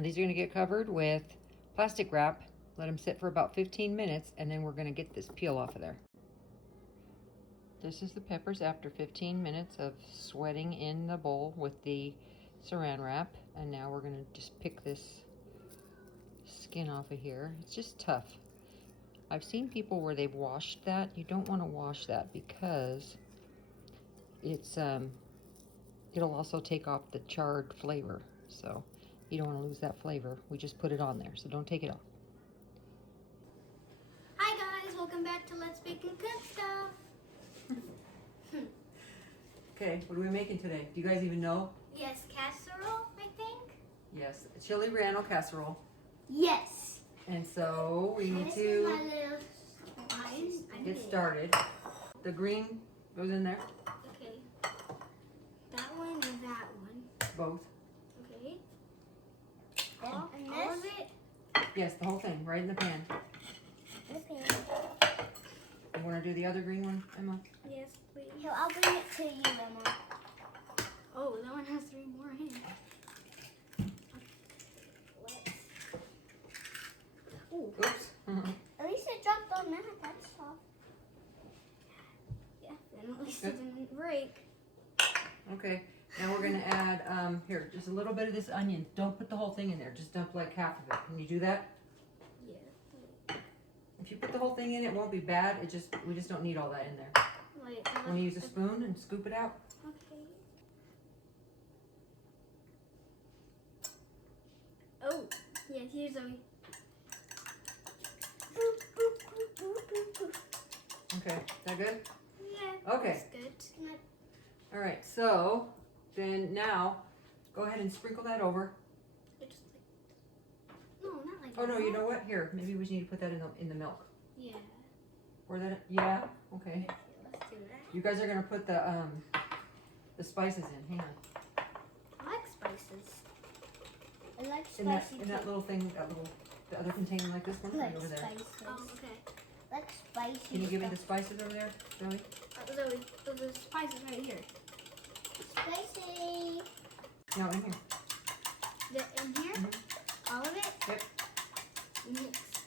Now these are going to get covered with plastic wrap. Let them sit for about 15 minutes, and then we're going to get this peel off of there. This is the peppers after 15 minutes of sweating in the bowl with the saran wrap. And now we're going to just pick this skin off of here. It's just tough. I've seen people where they've washed that. You don't want to wash that because it's it'll also take off the charred flavor. So you don't want to lose that flavor. We just put it on there, so don't take it off. Hi guys, welcome back to Let's Bake and Cook Stuff. Okay, what are we making today? Do you guys even know? Yes, casserole, I think. Yes, Chili Relleno Casserole. Yes. And so we need to get started. The green goes in there. Okay. That one and that one. Both. Okay. All of it? Yes, the whole thing, right in the pan. Okay. You want to do the other green one, Emma? Yes, please. Here, I'll bring it to you, Emma. Oh, that one has 3 more in. Oops. At least it dropped on that. That's soft. Yeah, then at least it didn't break. Okay, now we're going to add, here, just a little bit of this onion. Don't put the whole thing in there. Just dump like half of it. Can you do that? Yeah. If you put the whole thing in, it won't be bad. We just don't need all that in there. Wait. Want to use a spoon and scoop it out? Okay. Oh, yeah, here's Zoe. Okay, is that good? Yeah. Okay. That's good. All right, so then now go ahead and sprinkle that over. Just like, no, not like Oh that. no, you know what? Here, maybe we just need to put that in the milk. Yeah. Or that? Yeah. Okay. Let's do that. You guys are gonna put the spices in. Hang on. I like spices. I like In that little thing, the other container like this one, right over there. Spices. Oh, okay. Like spicy. Can you give me the spices over there, Zoe? Zoe, the spices right here. Spicy. No, in here. In here? Mm-hmm. All of it? Yep. Mixed.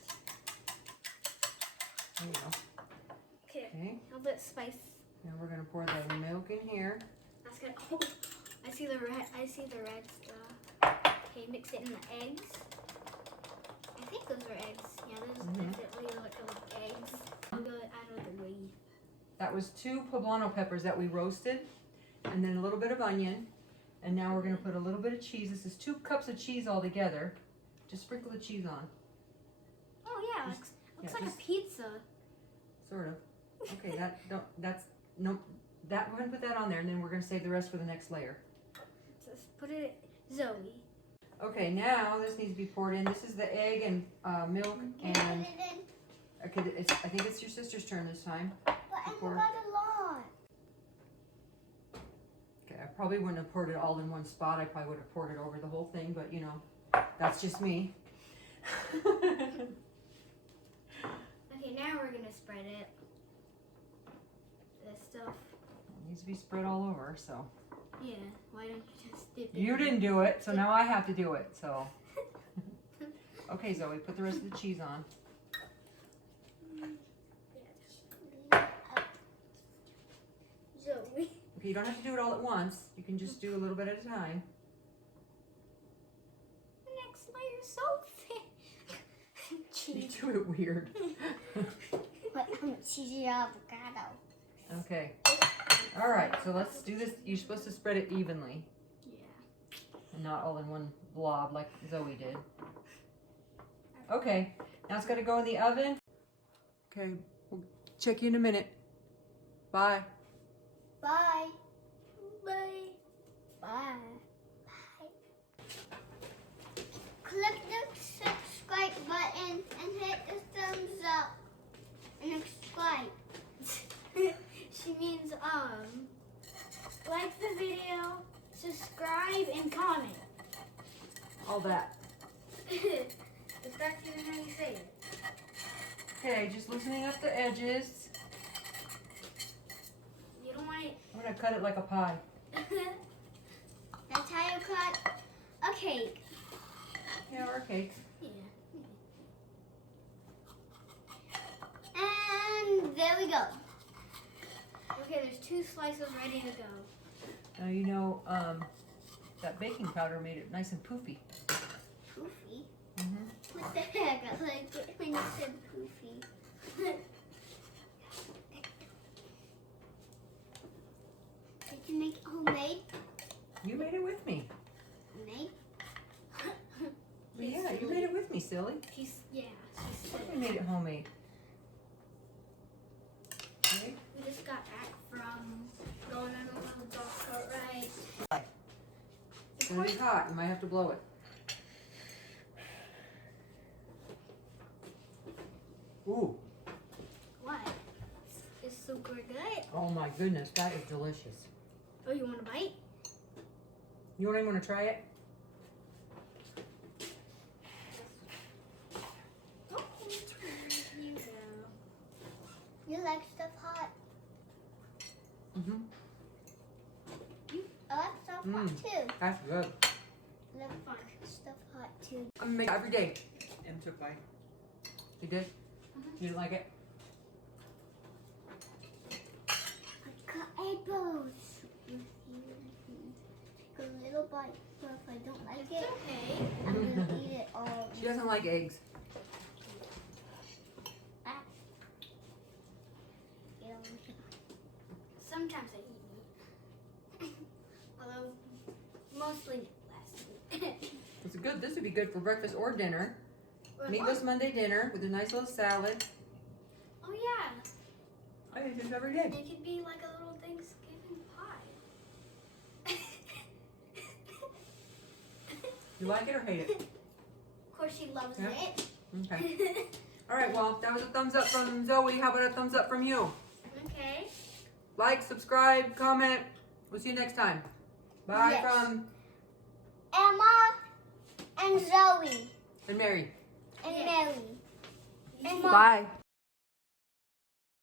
There you go. Okay. A little bit spice. Now we're gonna pour the milk in here. That's good. Oh, I see the red stuff. Okay, mix it in the eggs. I think those are eggs. Yeah, those definitely look like eggs. I'm gonna add the wheat. That was 2 poblano peppers that we roasted, and then a little bit of onion. And now we're gonna put a little bit of cheese. This is 2 cups of cheese all together. Just sprinkle the cheese on. Oh yeah, looks like a pizza. Sort of. Okay, go ahead and put that on there, and then we're gonna save the rest for the next layer. Just put it, Zoe. Okay, now this needs to be poured in. This is the egg and milk and. Okay, I think it's your sister's turn this time. But I got a lot. Okay, I probably wouldn't have poured it all in one spot. I probably would have poured it over the whole thing, but you know, that's just me. Okay, now we're gonna spread it. This stuff. It needs to be spread all over, so. Yeah, why don't you just dip it? You didn't do it, so now I have to do it, so. Okay, Zoe, put the rest of the cheese on. Zoe. Okay, you don't have to do it all at once. You can just do a little bit at a time. The next layer is so thick. You Cheese. do it weird. Cheesy avocado. Okay. All right, so let's do this. You're supposed to spread it evenly. Yeah. And not all in one blob like Zoe did. Okay, now it's got to go in the oven. Okay, we'll check you in a minute. Bye. Bye. Bye. Bye. Bye. Click the subscribe button and hit the thumbs up and subscribe. She means like the video, subscribe and comment. All that. Is that even how you say it? Okay, just loosening up the edges. You don't want it. I'm gonna cut it like a pie. That's how you cut a cake. Yeah, or a cake. Yeah. And there we go. Okay, there's 2 slices ready to go. Now you know that baking powder made it nice and poofy. Poofy? Mm-hmm. What the heck? I like it when you said poofy. Did you make it homemade? You made it with me. Homemade? Yeah, you made it with me, silly. She Of said course we made it homemade. Okay. we just got back from going on a little golf cart ride. It's gonna be hot. You might have to blow it. Ooh. What? It's super good. Oh my goodness, that is delicious. Oh, you want a bite? You don't even want to try it? Oh, here you go. You like stuff hot? Mm-hmm. I like stuff hot too. That's good. I like fun stuff hot too. I'm gonna make it every day. Em took bite. You did? You didn't like it? I got apples. Take a little bite, but if I don't like it, okay. I'm gonna eat it all. She doesn't like eggs. Sometimes I eat meat. Although, mostly last week. It's good. This would be good for breakfast or dinner. Or Meatless lunch. Monday dinner with a nice little salad. Oh yeah. I eat this every day. It could be like a little Thanksgiving pie. You like it or hate it? Of course she loves Yeah. it. Okay. All right, well, that was a thumbs up from Zoe. How about a thumbs up from you? Okay. Like, subscribe, comment. We'll see you next time. Bye Yes. from Emma and Zoe and Mary. and Mary. Emma. Bye.